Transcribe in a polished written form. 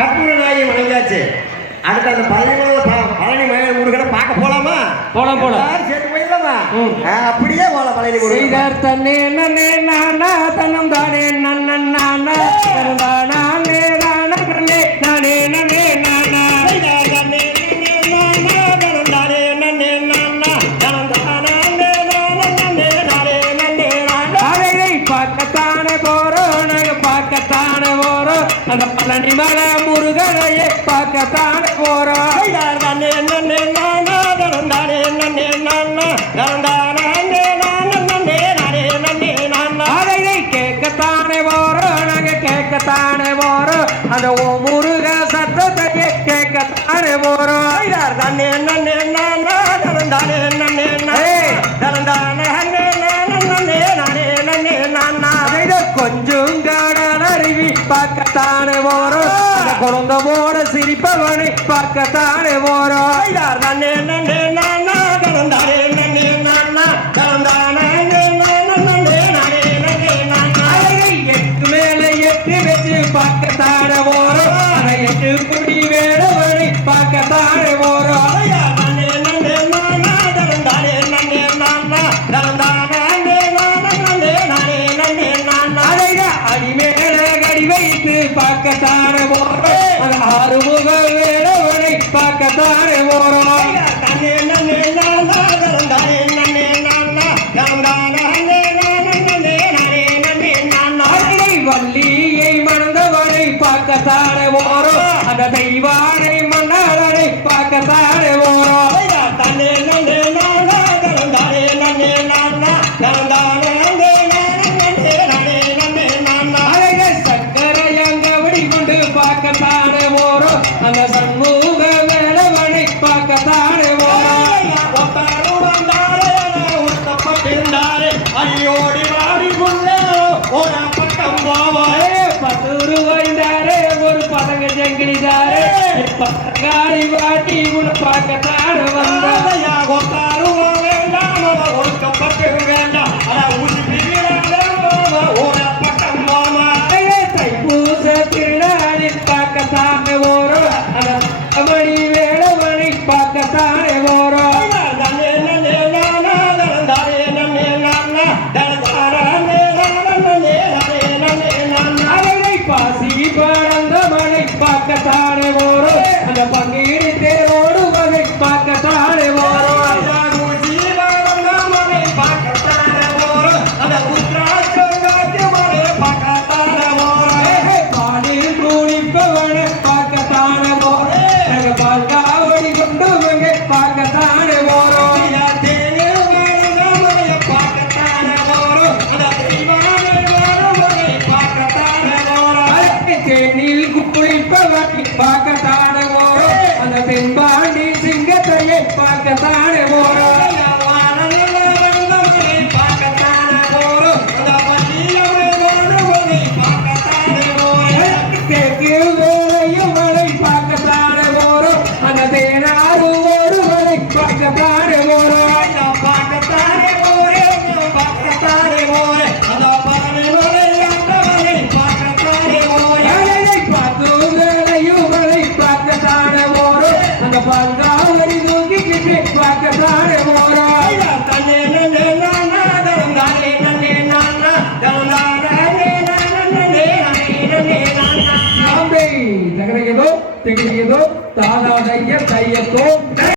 கற்பூர நாயகி வணங்கியாச்சு. அடுத்த அந்த பழனி மலை முருகனை பார்க்க போலாமா? போலாம் சேர்த்து போயிடலாமா? அப்படியே போலாம் பழனி முருகன். தன்னே நன்னே நானா தன்னம் தானே நன்னன் நானா தானே நானே நானே நானே நானா பார்க்கத்தானே போறோம், நாங்க பார்க்கத்தானே போறோம், அந்த பழனி மலை முருகனையே பார்க்கத்தானே போறோம். அதை கேட்கத்தானே போறோம், நாங்க கேட்கத்தானே போறோம், அந்த முருக சத்தத்தையே கேட்கத்தானே போறோம். கொஞ்சம் கடல் அருவி பார்க்கத்தானே போறோம், அந்த குழந்தமோட சிரிப்பவனை பார்க்கத்தானே போறோம். எட்டு மேல எட்டு வச்சு பார்க்கத்தானே போறோம், அந்த எட்டு குடி வேடவனை பார்க்கத்தானே போறோம். பார்க்கத்தானே போறோம், அந்த ஆறுமுக வேடவனை பார்க்கத்தானே போறோம். வள்ளியை மணந்தவனை பார்க்கத்தானே போறோம், அந்த தெய்வானை மன்னவனை பார்க்கத்தானே போறோம். பார்க்கத்தானே போறோம், அந்த சண்முக வேலவனை பார்க்கத்தானே போறோம். அடியோடி மாறிக்குள்ளே ஒரு பக்கம் போவாரே, 10 ரூபாய்ந்தாரே ஒரு பதங்க ஜங்கிலிதாரே, பத்தங்காரி வாட்டி உன பார்க்கத்தானே வந்தாயா. வேண்டாம் ஒடுக்கப்பட்டு வேண்டாம் ஒரு பக்கம் போவாரே. தைப்பூச திருநாளில் பார்க்கத்தானே போறோம், அந்த மணி வேலவனை பார்க்கத்தானே போறோம். பாசி பறந்த மலை பார்க்கத்தானே போறோம், அந்த பங்கீடு தேரோடு மலை பார்க்கத்தானே போறோம். பாலில் குளிப்பவனை பார்க்கத்தானே போறோம், நாங்க பால்காவடி கொண்டு வங்க பார்க்கத்தானே போறோம். தேனில் குளிப்பவனை பார்க்கத்தானே போறோம், அந்த தென்பாண்டி சிங்கத்தையே பார்க்கத்தானே போறோம். தெற்கு வேலையும் மலை பார்க்கத்தானே போறோம், அந்த தேனாறு ஒரு மலை பார்க்கத்தானே போறோம். அந்த பங்காவரி தூக்கிக்கிட்டு பார்க்கத்தானே போறோம். தகரையதோ திகழையதோ தாதாதைய தையத்தோ